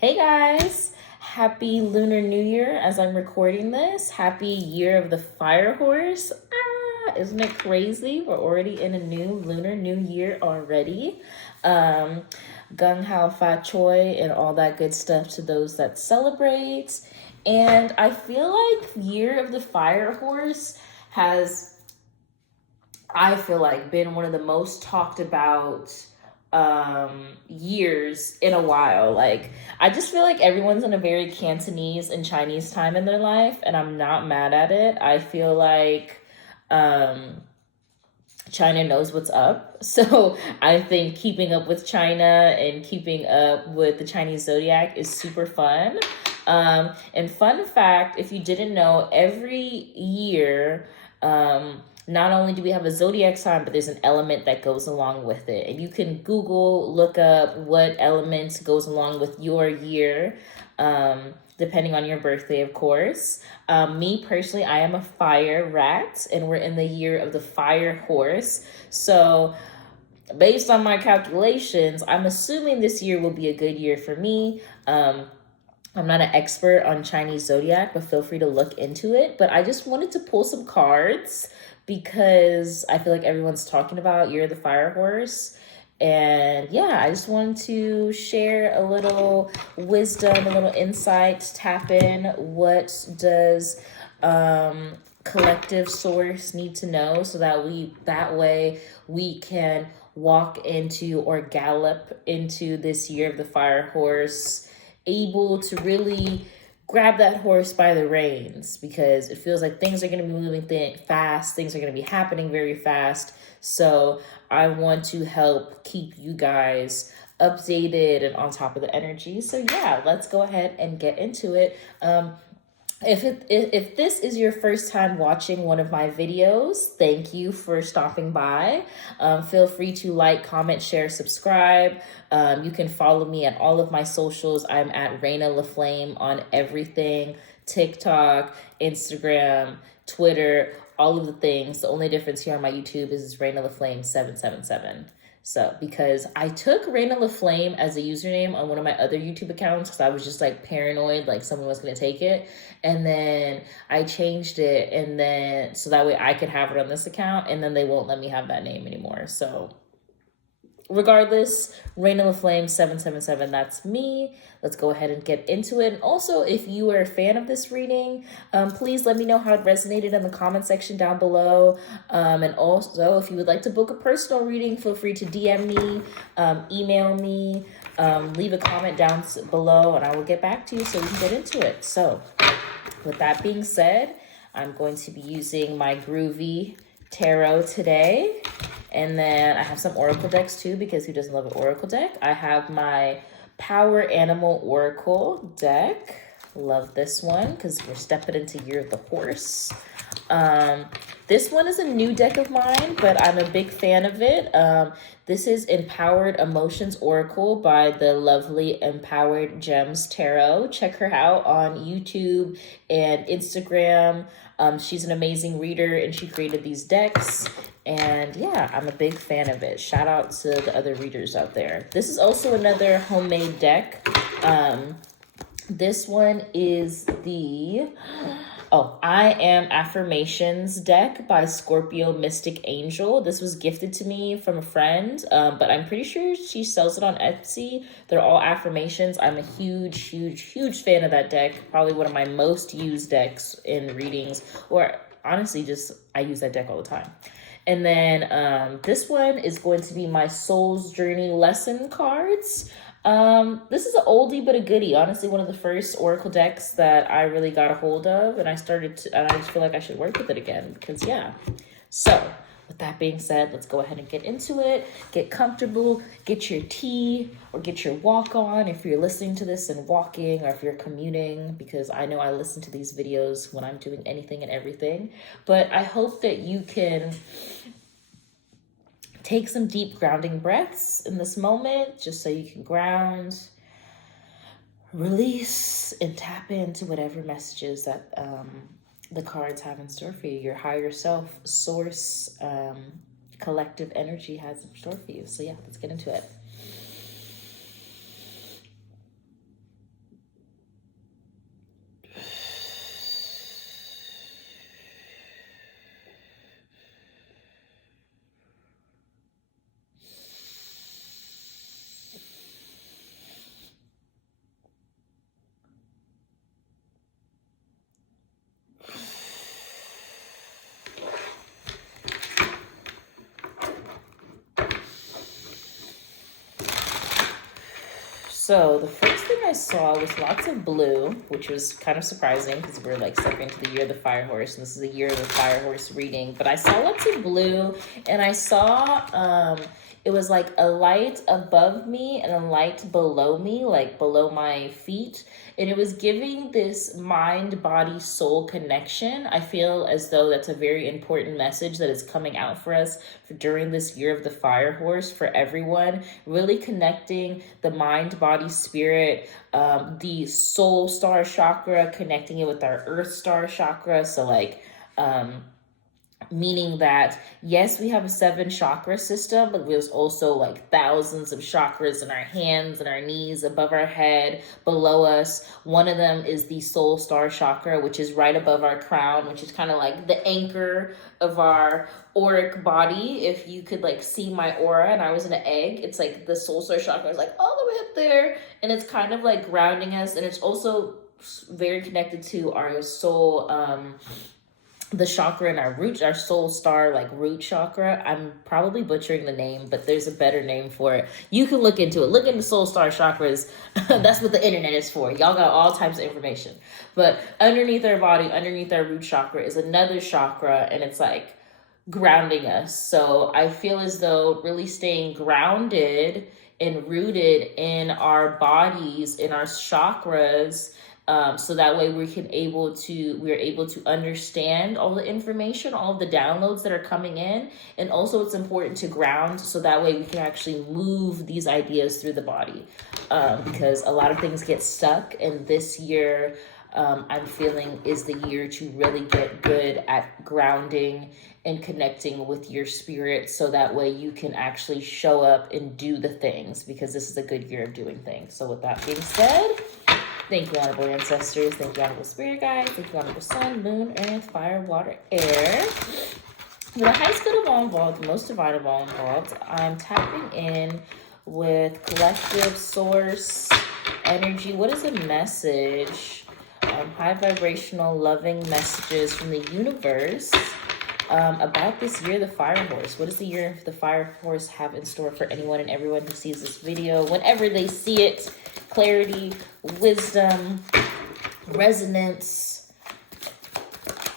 Hey guys, happy Lunar New Year as I'm recording this. Happy Year of the Fire Horse. Isn't it crazy? We're already in a new Lunar New Year already. Um, Gung Hao Fa Choi and all that good stuff to those that celebrate. And I feel like Year of the Fire Horse has, I feel like, been one of the most talked about years in a while. Like, I just feel like everyone's in a very Cantonese and Chinese time in their life, and I'm not mad at it. I feel like um China knows what's up. So I think keeping up with China and keeping up with the Chinese zodiac is super fun. And fun fact, if you didn't know, every year, not only do we have a zodiac sign, but there's an element that goes along with it. And you can Google, look up what element goes along with your year. Depending on your birthday, of course. Me personally, I am a fire rat, and we're in the year of the fire horse. So, based on my calculations, I'm assuming this year will be a good year for me. I'm not an expert on Chinese zodiac, but feel free to look into it. But I just wanted to pull some cards because I feel like everyone's talking about Year of the Fire Horse. And yeah, I just wanted to share a little wisdom, a little insight, tap in. What does collective source need to know so that way we can walk into or gallop into this Year of the Fire Horse able to really grab that horse by the reins, because it feels like things are going to be moving fast, things are going to be happening very fast. So I want to help keep you guys updated and on top of the energy. So yeah, let's go ahead and get into it. If this is your first time watching one of my videos, thank you for stopping by. Feel free to like, comment, share, subscribe. You can follow me at all of my socials. I'm at Raina LaFlame on everything: TikTok, Instagram, Twitter, all of the things. The only difference here on my YouTube is Raina LaFlame 777. So, because I took Raina LaFlame as a username on one of my other YouTube accounts because I was just like paranoid, like someone was going to take it. And then I changed it, and then so that way I could have it on this account, and then they won't let me have that name anymore. So, regardless, Raina LaFlame 777, that's me. Let's go ahead and get into it. And also, if you are a fan of this reading, please let me know how it resonated in the comment section down below. And also, if you would like to book a personal reading, feel free to DM me, email me, leave a comment down below, and I will get back to you so we can get into it. So, with that being said, I'm going to be using my Groovy Tarot today. And then I have some Oracle decks too, because who doesn't love an Oracle deck? I have my Power Animal Oracle deck. Love this one because we're stepping into Year of the Horse. This one is a new deck of mine, but I'm a big fan of it. This is Empowered Emotions Oracle by the lovely Empowered Gems Tarot. Check her out on YouTube and Instagram. She's an amazing reader, and she created these decks. And yeah, I'm a big fan of it. Shout out to the other readers out there. This is also another homemade deck. This one is the I Am Affirmations deck by Scorpio Mystic Angel. This was gifted to me from a friend, but I'm pretty sure she sells it on Etsy. They're all affirmations. I'm a huge, huge, huge fan of that deck. Probably one of my most used decks in readings, or honestly, just I use that deck all the time. And then this one is going to be my Soul's Journey lesson cards. This is an oldie but a goodie. Honestly, one of the first Oracle decks that I really got a hold of, and I just feel like I should work with it again because yeah. So, with that being said, let's go ahead and get into it. Get comfortable, get your tea, or get your walk on if you're listening to this and walking, or if you're commuting, because I know I listen to these videos when I'm doing anything and everything. But I hope that you can take some deep grounding breaths in this moment, just so you can ground, release, and tap into whatever messages that the cards have in store for you. Your higher self, source, collective energy has in store for you. So yeah, let's get into it. So the first thing I saw was lots of blue, which was kind of surprising because we're like stepping into the year of the fire horse, and this is a year of the fire horse reading. But I saw lots of blue, and I saw it was like a light above me and a light below me, like below my feet. And it was giving this mind, body, soul connection. I feel as though that's a very important message that is coming out for us during this year of the fire horse for everyone. Really connecting the mind, body, spirit, the soul star chakra, connecting it with our earth star chakra. So like, meaning that yes, we have a 7 chakra system, but there's also like thousands of chakras in our hands and our knees, above our head, below us. One of them is the soul star chakra, which is right above our crown, which is kind of like the anchor of our auric body. If you could like see my aura and I was in an egg, it's like the soul star chakra is like all the way up there, and it's kind of like grounding us. And it's also very connected to our soul, the chakra in our root, our soul star, like root chakra. I'm probably butchering the name, but there's a better name for it. You can look into it. Look into soul star chakras. That's what the internet is for. Y'all got all types of information. But underneath our body, underneath our root chakra is another chakra, and it's like grounding us. So I feel as though really staying grounded and rooted in our bodies, in our chakras, so that way we're able to understand all the information, all of the downloads that are coming in. And also it's important to ground so that way we can actually move these ideas through the body, because a lot of things get stuck. And this year, I'm feeling is the year to really get good at grounding and connecting with your spirit, so that way you can actually show up and do the things, because this is a good year of doing things. So with that being said, thank you, honorable ancestors. Thank you, honorable spirit guides. Thank you, honorable sun, moon, earth, fire, water, air. The highest good of all involved, the most divine of all involved, I'm tapping in with collective source energy. What is a message? High vibrational, loving messages from the universe about this year, the fire horse. What does the year of the fire horse have in store for anyone and everyone who sees this video, whenever they see it? Clarity, wisdom, resonance,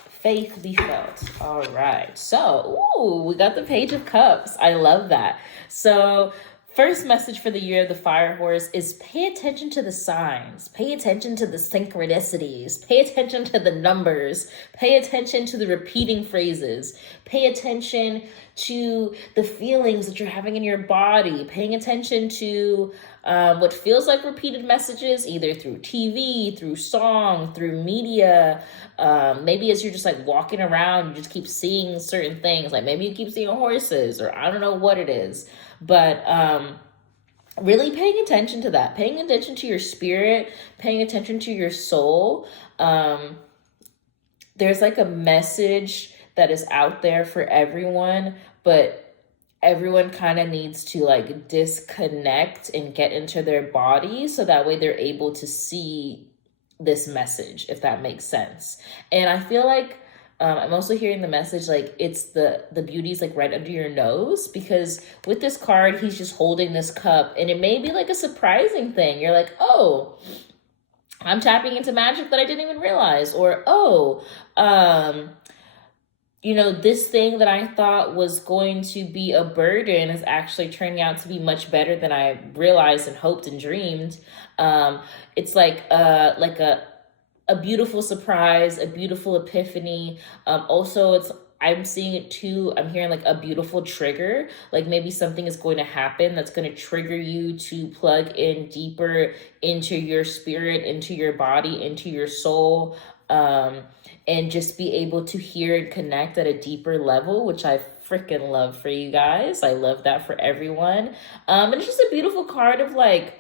faith be felt. All right. So, we got the Page of Cups. I love that. So, first message for the year of the fire horse is pay attention to the signs, pay attention to the synchronicities, pay attention to the numbers, pay attention to the repeating phrases, pay attention to the feelings that you're having in your body, paying attention to what feels like repeated messages, either through TV, through song, through media. Maybe as you're just like walking around, you just keep seeing certain things. Like maybe you keep seeing horses, or I don't know what it is. But really paying attention to that, paying attention to your spirit, paying attention to your soul. There's like a message that is out there for everyone, but everyone kind of needs to like disconnect and get into their body, so that way they're able to see this message, if that makes sense. And I feel like I'm also hearing the message like it's the beauty's like right under your nose, because with this card, he's just holding this cup, and it may be like a surprising thing. You're like, oh, I'm tapping into magic that I didn't even realize. Or, oh, this thing that I thought was going to be a burden is actually turning out to be much better than I realized and hoped and dreamed. It's like a beautiful surprise, a beautiful epiphany. Also, I'm seeing it too. I'm hearing like a beautiful trigger, like maybe something is going to happen that's going to trigger you to plug in deeper into your spirit, into your body, into your soul, and just be able to hear and connect at a deeper level, which I freaking love for you guys. I love that for everyone. And it's just a beautiful card of like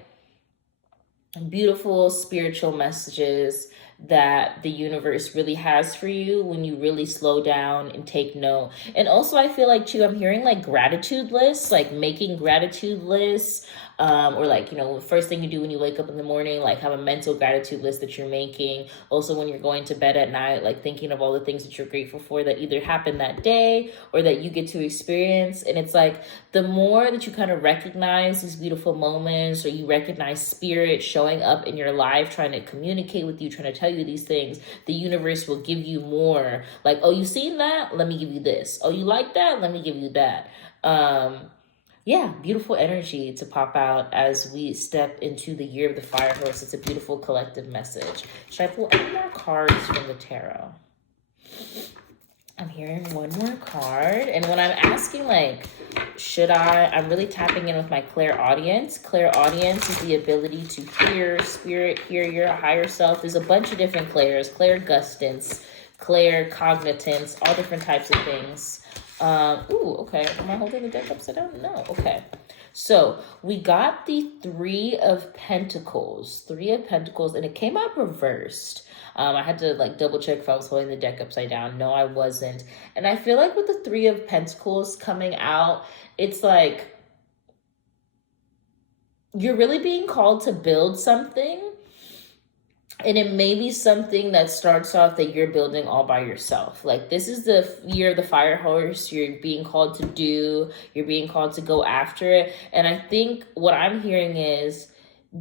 beautiful spiritual messages that the universe really has for you when you really slow down and take note. And also I feel like too, I'm hearing like gratitude lists, like making gratitude lists, or like, first thing you do when you wake up in the morning, like have a mental gratitude list that you're making. Also, when you're going to bed at night, like thinking of all the things that you're grateful for that either happened that day or that you get to experience. And it's like, the more that you kind of recognize these beautiful moments, or you recognize spirit showing up in your life, trying to communicate with you, trying to tell you these things, the universe will give you more. Like, oh, you seen that? Let me give you this. Oh, you like that? Let me give you that. Yeah, beautiful energy to pop out as we step into the year of the fire horse. It's a beautiful collective message. Should I pull any more cards from the tarot? I'm hearing one more card. And when I'm asking, like, I'm really tapping in with my clairaudience. Clairaudience is the ability to hear spirit, hear your higher self. There's a bunch of different clairs, clairgustance, claircognitance, all different types of things. Okay. Am I holding the deck upside down? No. Okay. So we got the Three of Pentacles, and it came out reversed. I had to like double check if I was holding the deck upside down. No, I wasn't. And I feel like with the Three of Pentacles coming out, it's like you're really being called to build something. And it may be something that starts off that you're building all by yourself. Like, this is the year of the fire horse. You're being called to do. You're being called to go after it. And I think what I'm hearing is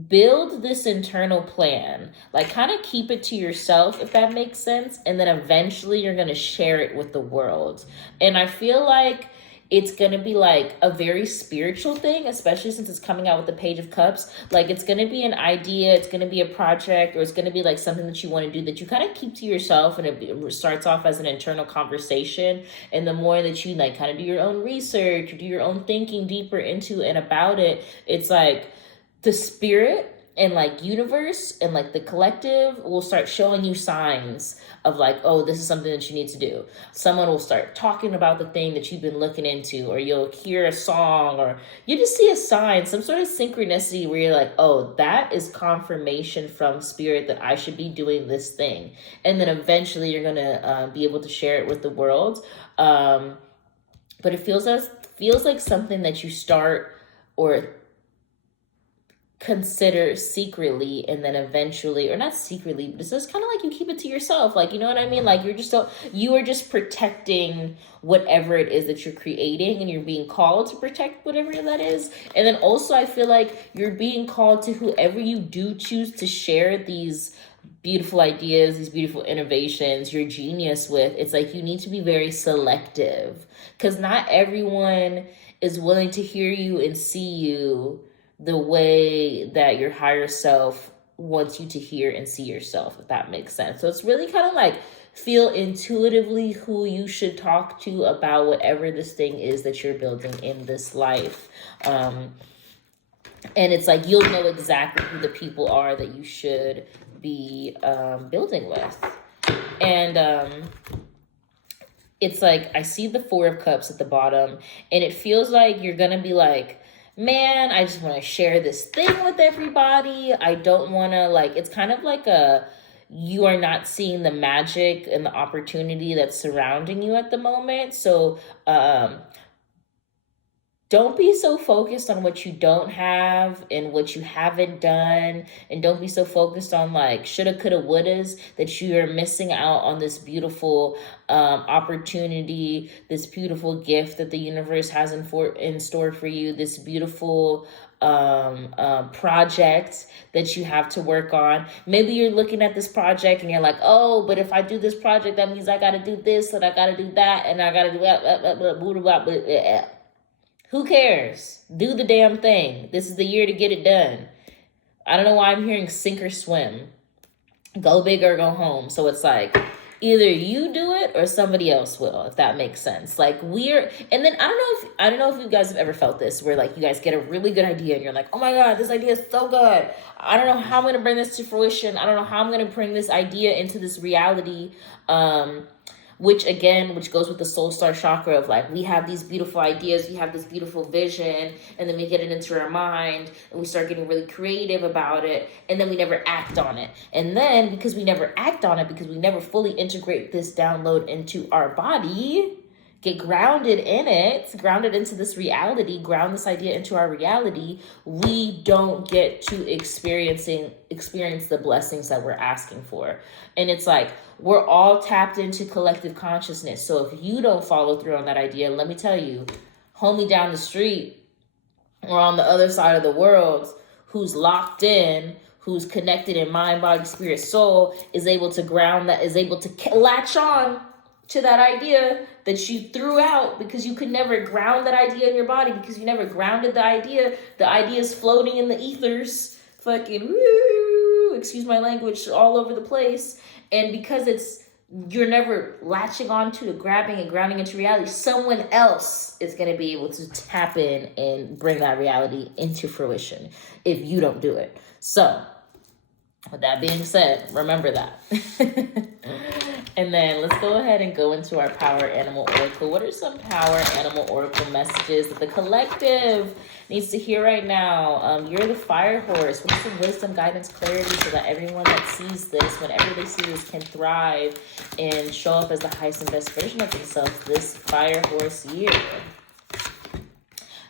build this internal plan. Like, kind of keep it to yourself, if that makes sense. And then eventually you're going to share it with the world. And I feel like it's going to be like a very spiritual thing, especially since it's coming out with the Page of Cups. Like, it's going to be an idea, it's going to be a project, or it's going to be like something that you want to do that you kind of keep to yourself, and it starts off as an internal conversation. And the more that you like kind of do your own research, or do your own thinking deeper into and about it, it's like the spirit and like universe and like the collective will start showing you signs of like, oh, this is something that you need to do. Someone will start talking about the thing that you've been looking into, or you'll hear a song, or you just see a sign, some sort of synchronicity where you're like, oh, that is confirmation from spirit that I should be doing this thing. And then eventually you're gonna be able to share it with the world. But it feels like something that you start or consider secretly, and then eventually, or not secretly, but it's just kind of like you keep it to yourself. Like, you know what I mean? Like, you are just protecting whatever it is that you're creating, and you're being called to protect whatever that is. And then also I feel like you're being called to, whoever you do choose to share these beautiful ideas, these beautiful innovations, your genius with, it's like you need to be very selective, because not everyone is willing to hear you and see you the way that your higher self wants you to hear and see yourself, if that makes sense. So it's really kind of like feel intuitively who you should talk to about whatever this thing is that you're building in this life. And it's like you'll know exactly who the people are that you should be building with. And it's like I see the Four of Cups at the bottom, and it feels like you're gonna be like, man, I just want to share this thing with everybody. I don't want to, like, it's kind of like you are not seeing the magic and the opportunity that's surrounding you at the moment. So don't be so focused on what you don't have and what you haven't done. And don't be so focused on like shoulda, coulda, wouldas that you are missing out on this beautiful opportunity, this beautiful gift that the universe has in store for you, this beautiful project that you have to work on. Maybe you're looking at this project and you're like, oh, but if I do this project, that means I got to do this and I got to do that and I got to do that. Who cares? Do the damn thing. This is the year to get it done. I don't know why I'm hearing sink or swim. Go big or go home. So it's like either you do it or somebody else will, if that makes sense. Like and then I don't know if you guys have ever felt this, where like you guys get a really good idea and you're like, oh my God, this idea is so good. I don't know how I'm going to bring this to fruition. I don't know how I'm going to bring this idea into this reality. Which goes with the soul star chakra of like, we have these beautiful ideas, we have this beautiful vision, and then we get it into our mind and we start getting really creative about it, and then we never act on it. And then because we never act on it, because we never fully integrate this download into our body, get grounded in it, grounded into this reality, ground this idea into our reality, we don't get to experience the blessings that we're asking for. And it's like, we're all tapped into collective consciousness. So if you don't follow through on that idea, let me tell you, homie down the street or on the other side of the world who's locked in, who's connected in mind, body, spirit, soul, is able to ground that, is able to latch on to that idea that you threw out because you could never ground that idea in your body because you never grounded the idea. The idea is floating in the ethers, fucking woo, excuse my language, all over the place. And because you're never latching on to it, grabbing and grounding into reality, someone else is going to be able to tap in and bring that reality into fruition if you don't do it. So with that being said, remember that. And then let's go ahead and go into our Power Animal Oracle. What are some Power Animal Oracle messages that the collective needs to hear right now? You're the fire horse. What is some wisdom, guidance, clarity so that everyone that sees this, whenever they see this, can thrive and show up as the highest and best version of themselves this fire horse year?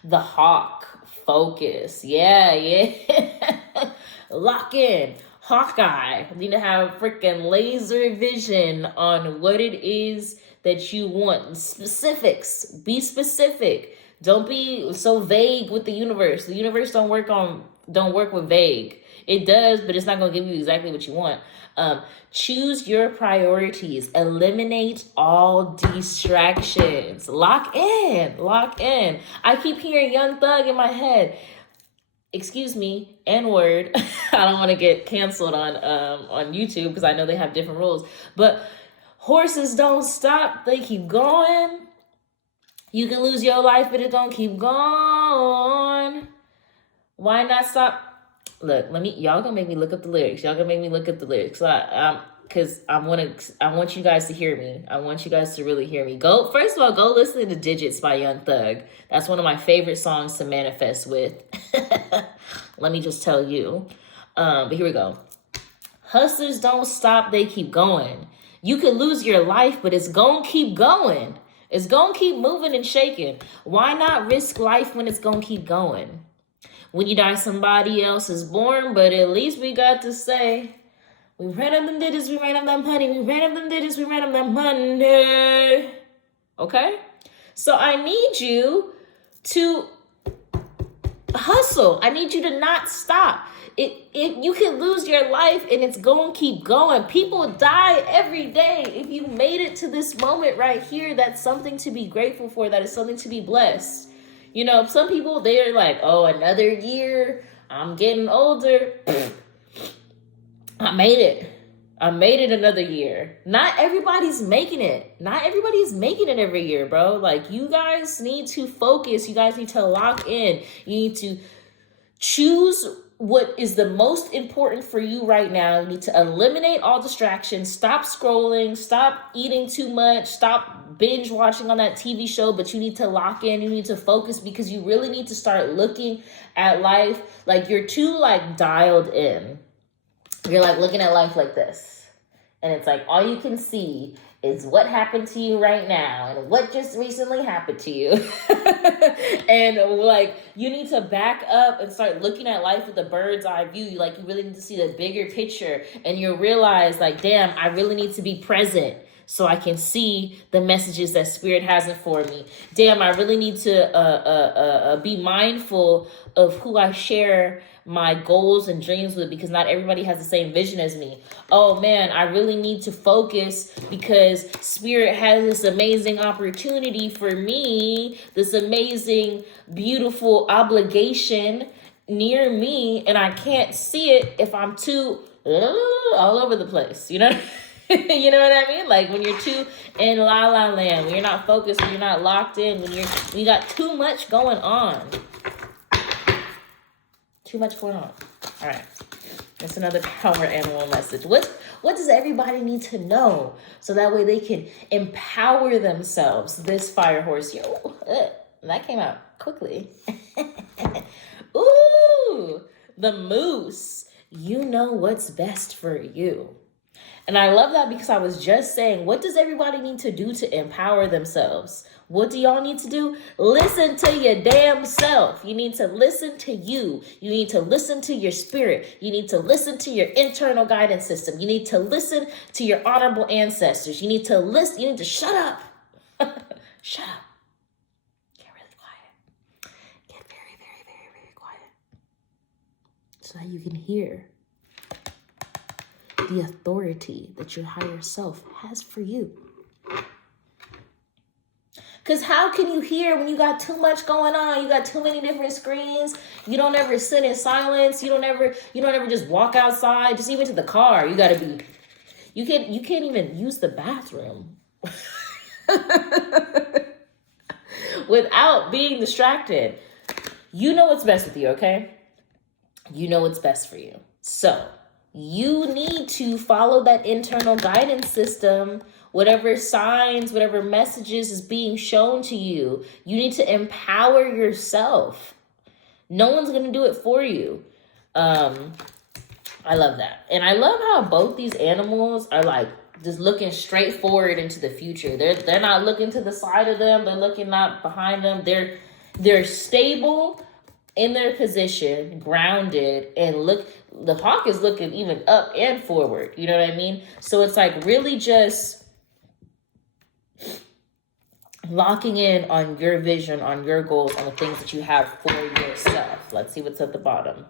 The hawk. Focus. Yeah. Lock in. Hawkeye. You need to have freaking laser vision on what it is that you want. Specifics. Be specific. Don't be so vague with the universe. The universe don't work with vague. It does, but it's not going to give you exactly what you want. Choose your priorities. Eliminate all distractions. Lock in. I keep hearing Young Thug in my head. Excuse me, N-word. I don't want to get canceled on YouTube because I know they have different rules. But horses don't stop. They keep going. You can lose your life, but it don't keep going. Why not stop? Look, y'all gonna make me look up the lyrics. Because I want you guys to hear me. I want you guys to really hear me. First of all, go listen to Digits by Young Thug. That's one of my favorite songs to manifest with. Let me just tell you. But here we go. Hustlers don't stop, they keep going. You can lose your life, but it's gonna keep going. It's gonna keep moving and shaking. Why not risk life when it's gonna keep going? When you die, somebody else is born, but at least we got to say, we ran up them digits, we ran up that money. We ran up them digits, we ran up that money. Okay? So I need you to hustle. I need you to not stop. You can lose your life and it's going to keep going. People die every day. If you made it to this moment right here, that's something to be grateful for. That is something to be blessed. You know, some people, they're like, oh, another year. I'm getting older. I made it another year. Not everybody's making it. Not everybody's making it every year, bro. Like, you guys need to focus. You guys need to lock in. You need to choose what is the most important for you right now. You need to eliminate all distractions. Stop scrolling. Stop eating too much. Stop binge watching on that TV show. But you need to lock in. You need to focus because you really need to start looking at life like you're too dialed in. You're looking at life like this. And it's like all you can see is what happened to you right now and what just recently happened to you. And you need to back up and start looking at life with a bird's eye view. You really need to see the bigger picture, and you realize damn, I really need to be present so I can see the messages that Spirit has it for me. Damn, I really need to be mindful of who I share my goals and dreams with, because not everybody has the same vision as me. Oh man, I really need to focus because Spirit has this amazing opportunity for me, this amazing, beautiful obligation near me, and I can't see it if I'm too all over the place, you know? You know what I mean? When you're too in la la land, when you're not focused, when you're not locked in, when you got too much going on. Too much going on. All right. That's another power animal message. What does everybody need to know so that way they can empower themselves? This fire horse, that came out quickly. Ooh, the moose. You know what's best for you. And I love that because I was just saying, what does everybody need to do to empower themselves? What do y'all need to do? Listen to your damn self. You need to listen to you. You need to listen to your spirit. You need to listen to your internal guidance system. You need to listen to your honorable ancestors. You need to listen. You need to shut up. Shut up. Get really quiet. Get very, very, very, very quiet. So that you can hear the authority that your higher self has for you. Because how can you hear when you got too much going on? You got too many different screens. You don't ever sit in silence. You don't ever just walk outside, just even to the car. You gotta be, you can't even use the bathroom without being distracted. You know what's best with you, okay? You know what's best for you. So you need to follow that internal guidance system. Whatever signs, whatever messages is being shown to you, you need to empower yourself. No one's going to do it for you. I love that. And I love how both these animals are like just looking straight forward into the future. They're not looking to the side of them. They're looking not behind them. They're stable in their position, grounded, and look, the hawk is looking even up and forward. You know what I mean? So it's like really just locking in on your vision, on your goals, on the things that you have for yourself. Let's see what's at the bottom.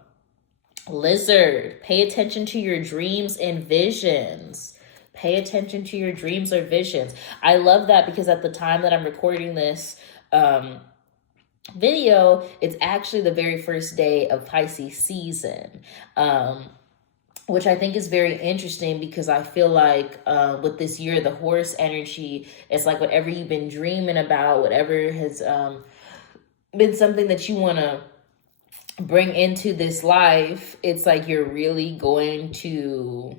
Lizard, pay attention to your dreams and visions. Pay attention to your dreams or visions. I love that because at the time that I'm recording this video, it's actually the very first day of Pisces season. Which I think is very interesting because I feel like with this year, the horse energy, it's like whatever you've been dreaming about, whatever has been something that you want to bring into this life, it's like you're really going to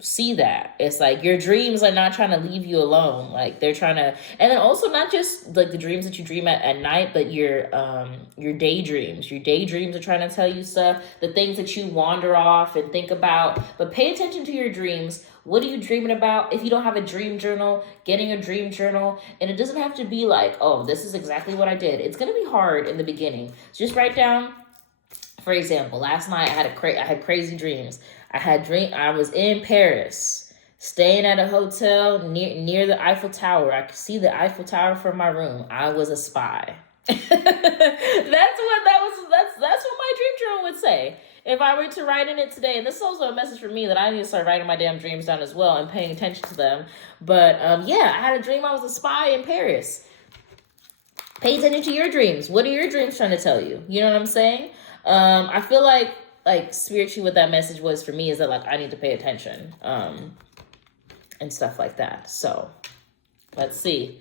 see that. It's like your dreams are not trying to leave you alone. Like they're trying to, and then also not just like the dreams that you dream at night, but your daydreams. Your daydreams are trying to tell you stuff, the things that you wander off and think about. But pay attention to your dreams. What are you dreaming about? If you don't have a dream journal, getting a dream journal, and it doesn't have to be like, oh, this is exactly what I did. It's gonna be hard in the beginning. So just write down. For example, last night I had crazy dreams. I was in Paris, staying at a hotel near the Eiffel Tower. I could see the Eiffel Tower from my room. I was a spy. That's what my dream journal would say. If I were to write in it today, and this is also a message for me that I need to start writing my damn dreams down as well and paying attention to them. But yeah, I had a dream I was a spy in Paris. Pay attention to your dreams. What are your dreams trying to tell you? You know what I'm saying? I feel like spiritually what that message was for me is that like I need to pay attention and stuff like that. So let's see.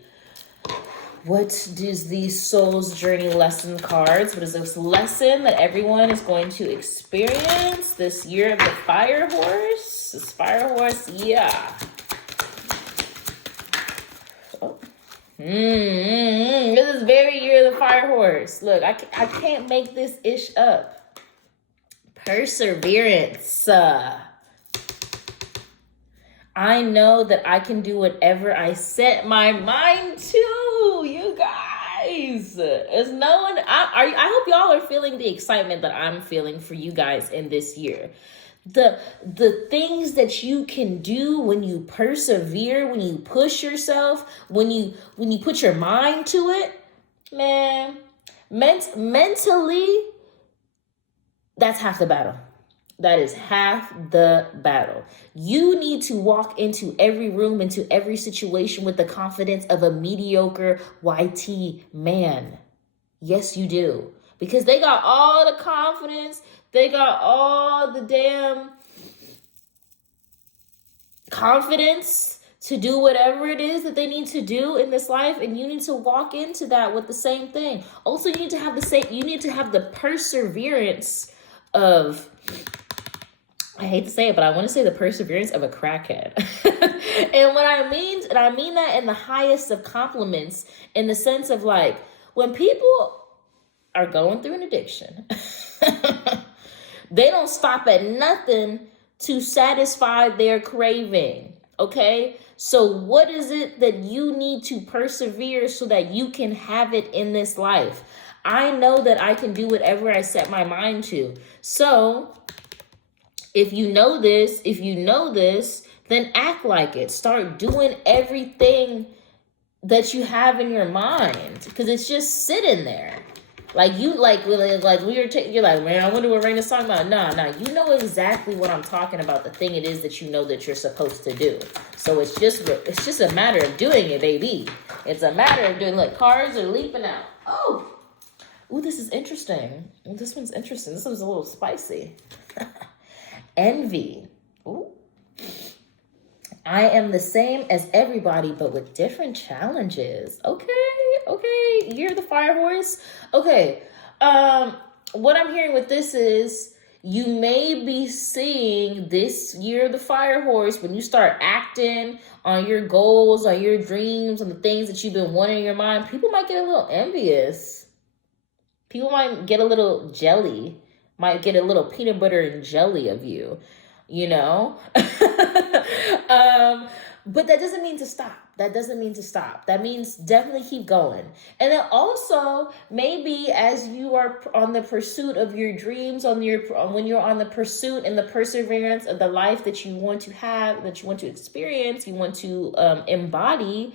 What is the soul's journey lesson cards? What is this lesson that everyone is going to experience this year of the fire horse? This fire horse, yeah. Oh. This is very year of the fire horse. Look, I can't make this ish up. Perseverance. I know that I can do whatever I set my mind to, you guys. As no one, I hope y'all are feeling the excitement that I'm feeling for you guys in this year. The things that you can do when you persevere, when you push yourself, when you put your mind to it, man, mentally, that's half the battle. That is half the battle. You need to walk into every room, into every situation with the confidence of a mediocre YT man. Yes, you do. Because they got all the confidence. They got all the damn confidence to do whatever it is that they need to do in this life. And you need to walk into that with the same thing. Also, you need to have the perseverance of, I hate to say it, but I want to say the perseverance of a crackhead. And I mean that in the highest of compliments, in the sense of like, when people are going through an addiction, they don't stop at nothing to satisfy their craving. Okay? So what is it that you need to persevere so that you can have it in this life? I know that I can do whatever I set my mind to. So if you know this, then act like it. Start doing everything that you have in your mind, because it's just sitting there. Like you, like we were, you're like, man, I wonder what Raina's talking about. Nah, you know exactly what I'm talking about. The thing it is that you know that you're supposed to do. So it's just a matter of doing it, baby. It's a matter of doing. Look, cars are leaping out. Ooh, this is interesting. This one's interesting. This one's a little spicy. Envy. Ooh. I am the same as everybody, but with different challenges. Okay. You're the fire horse. Okay. What I'm hearing with this is you may be seeing this year the fire horse when you start acting on your goals, on your dreams, on the things that you've been wanting in your mind. People might get a little envious. People might get a little jelly, might get a little peanut butter and jelly of you, you know? But that doesn't mean to stop. That means definitely keep going. And then also, maybe as you are on the pursuit of your dreams, when you're on the pursuit and the perseverance of the life that you want to have, that you want to experience, you want to embody,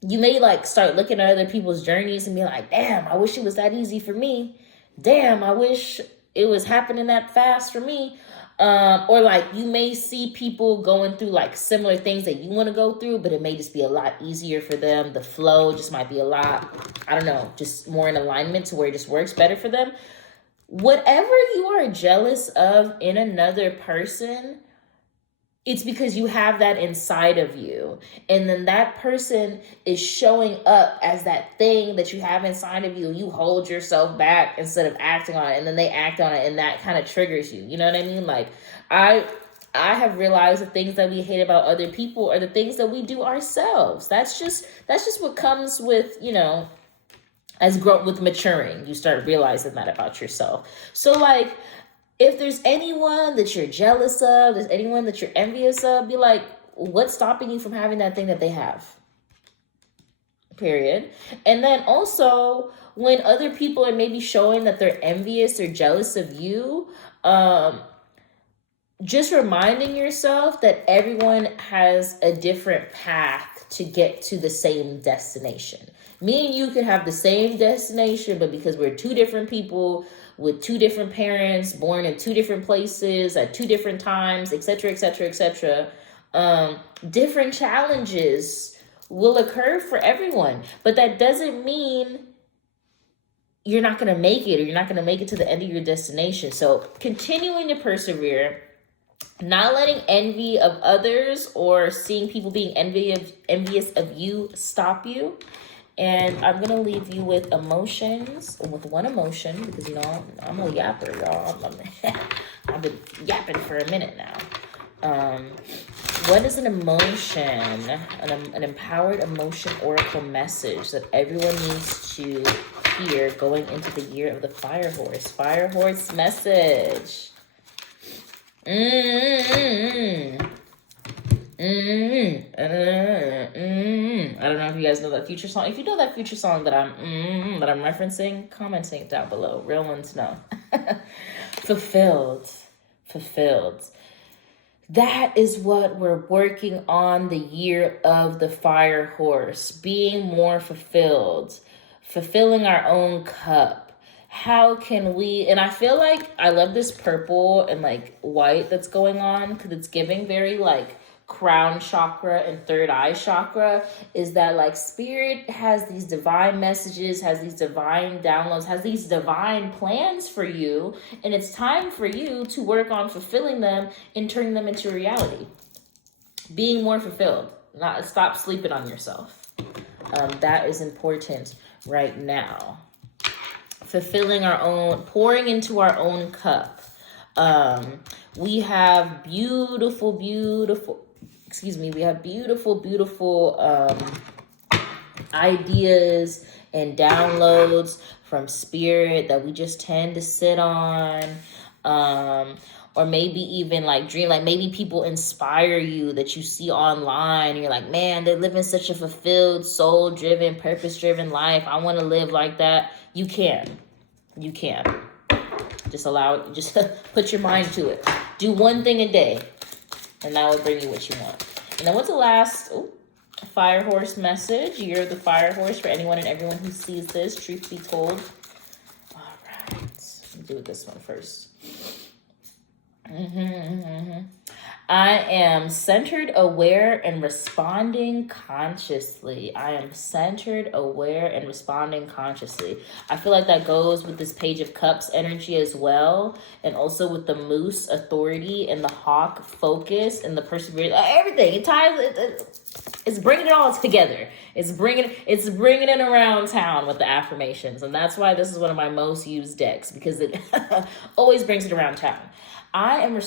you may like start looking at other people's journeys and be like, damn, I wish it was that easy for me. Damn, I wish it was happening that fast for me. Or like you may see people going through like similar things that you want to go through, but it may just be a lot easier for them. The flow just might be a lot, I don't know, just more in alignment to where it just works better for them. Whatever you are jealous of in another person, it's because you have that inside of you. And then that person is showing up as that thing that you have inside of you. You hold yourself back instead of acting on it. And then they act on it, and that kind of triggers you. You know what I mean? Like I have realized the things that we hate about other people are the things that we do ourselves. That's just what comes with, with maturing. You start realizing that about yourself. So like, if there's anyone that you're jealous of, there's anyone that you're envious of, be like, what's stopping you from having that thing that they have? Period. And then also, when other people are maybe showing that they're envious or jealous of you, just reminding yourself that everyone has a different path to get to the same destination. Me and you could have the same destination, but because we're two different people with two different parents, born in two different places at two different times, etc., different challenges will occur for everyone. But that doesn't mean you're not going to make it, or you're not going to make it to the end of your destination. So continuing to persevere, not letting envy of others or seeing people being envious of you stop you. And I'm going to leave you with with one emotion, because, I'm a yapper, y'all. I've been yapping for a minute now. What is an emotion, an empowered emotion oracle message that everyone needs to hear going into the year of the fire horse? Fire horse message. I don't know if you guys know that Future song. If you know that Future song that I'm referencing, commenting it down below. Real ones know. Fulfilled. That is what we're working on the year of the fire horse. Being more fulfilled. Fulfilling our own cup. How can we, and I feel like I love this purple and like white that's going on, because it's giving very like crown chakra and third eye chakra, is that like spirit has these divine messages, has these divine downloads, has these divine plans for you, and it's time for you to work on fulfilling them and turning them into reality. Being more fulfilled, not stop sleeping on yourself. That is important right now. Fulfilling our own, pouring into our own cup. We have beautiful ideas and downloads from spirit that we just tend to sit on. or maybe even like dream, like maybe people inspire you that you see online and you're like, man, they're living such a fulfilled, soul driven, purpose driven life. I want to live like that. You can. Just put your mind to it. Do one thing a day and that will bring you what you want. And then what's the last fire horse message? You're the fire horse for anyone and everyone who sees this, truth be told. All right, let's do this one first. I am centered, aware, and responding consciously. I am centered, aware, and responding consciously. I feel like that goes with this Page of Cups energy as well, and also with the Moose authority and the Hawk focus and the perseverance. Everything it ties. It's bringing it all together. It's bringing it around town with the affirmations, and that's why this is one of my most used decks, because it always brings it around town. I am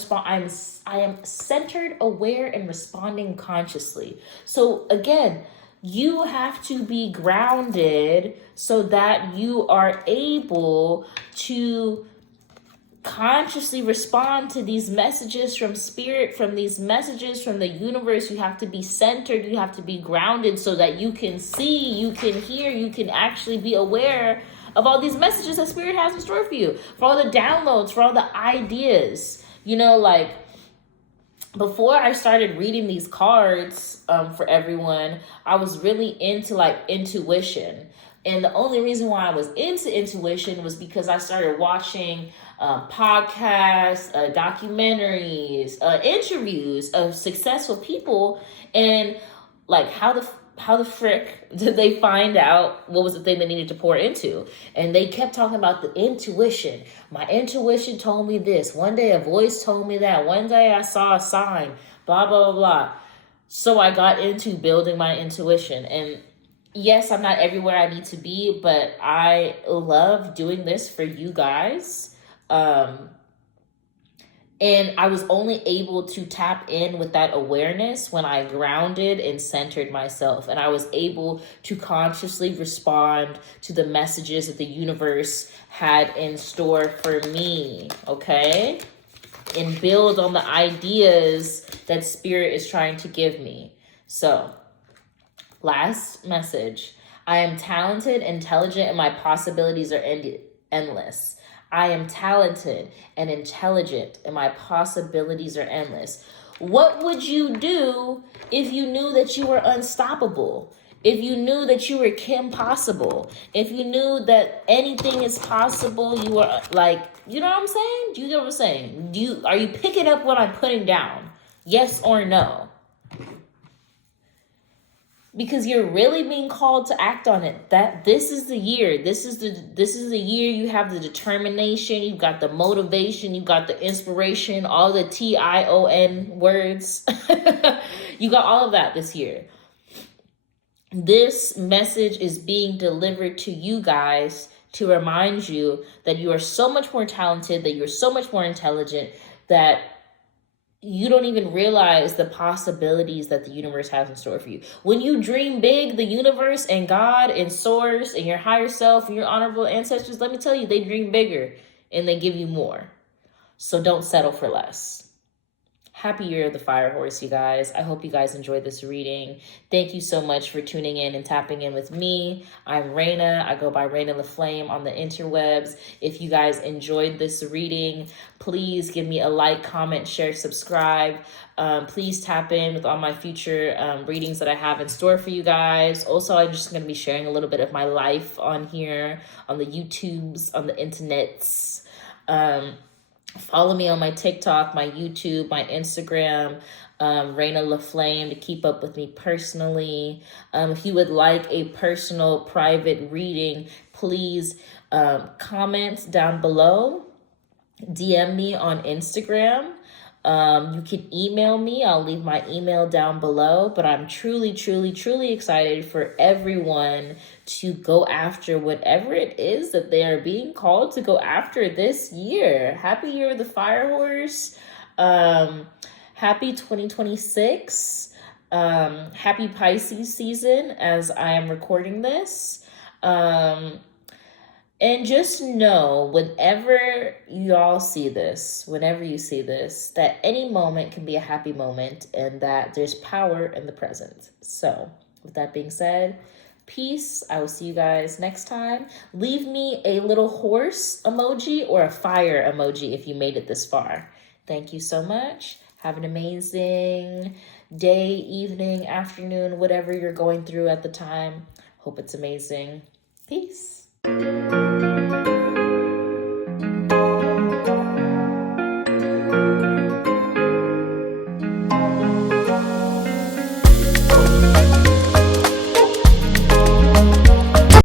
centered, aware, and responding consciously. So again, you have to be grounded so that you are able to consciously respond to these messages from spirit, from these messages from the universe. You have to be centered, you have to be grounded so that you can see, you can hear, you can actually be aware of all these messages that spirit has in store for you, for all the downloads, for all the ideas. You know, like before I started reading these cards for everyone, I was really into like intuition. And the only reason why I was into intuition was because I started watching podcasts, documentaries, interviews of successful people, and like how the frick did they find out what was the thing they needed to pour into? And they kept talking about the intuition. My intuition told me this. One day a voice told me that. One day I saw a sign, blah, blah, blah, blah. So I got into building my intuition. And yes, I'm not everywhere I need to be, but I love doing this for you guys. And I was only able to tap in with that awareness when I grounded and centered myself. And I was able to consciously respond to the messages that the universe had in store for me, okay? And build on the ideas that spirit is trying to give me. So, last message. I am talented, intelligent, and my possibilities are endless. I am talented and intelligent, and my possibilities are endless. What would you do if you knew that you were unstoppable? If you knew that you were Kim Possible? If you knew that anything is possible, you are like, you know what I'm saying? Do you get what I'm saying? Are you picking up what I'm putting down? Yes or no? Because you're really being called to act on it. That this is the year. This is the year you have the determination, you've got the motivation, you've got the inspiration, all the TION words. You got all of that this year. This message is being delivered to you guys to remind you that you are so much more talented, that you're so much more intelligent, that you don't even realize the possibilities that the universe has in store for you. When you dream big, the universe and God and source and your higher self and your honorable ancestors, let me tell you, they dream bigger and they give you more. So don't settle for less. Happy Year of the Fire Horse, you guys. I hope you guys enjoyed this reading. Thank you so much for tuning in and tapping in with me. I'm Raina. I go by Raina LaFlame on the interwebs. If you guys enjoyed this reading, please give me a like, comment, share, subscribe. Please tap in with all my future readings that I have in store for you guys. Also, I'm just going to be sharing a little bit of my life on here, on the YouTubes, on the internets. Follow me on my TikTok, my YouTube, my Instagram, Raina LaFlame, to keep up with me personally. If you would like a personal private reading, please comment down below. DM me on Instagram. You can email me. I'll leave my email down below. But I'm truly, truly, truly excited for everyone to go after whatever it is that they are being called to go after this year. Happy Year of the Fire Horse. Happy 2026. Happy Pisces season as I am recording this. And just know, whenever you see this, that any moment can be a happy moment and that there's power in the present. So, with that being said, peace. I will see you guys next time. Leave me a little horse emoji or a fire emoji if you made it this far. Thank you so much. Have an amazing day, evening, afternoon, whatever you're going through at the time. Hope it's amazing. Peace.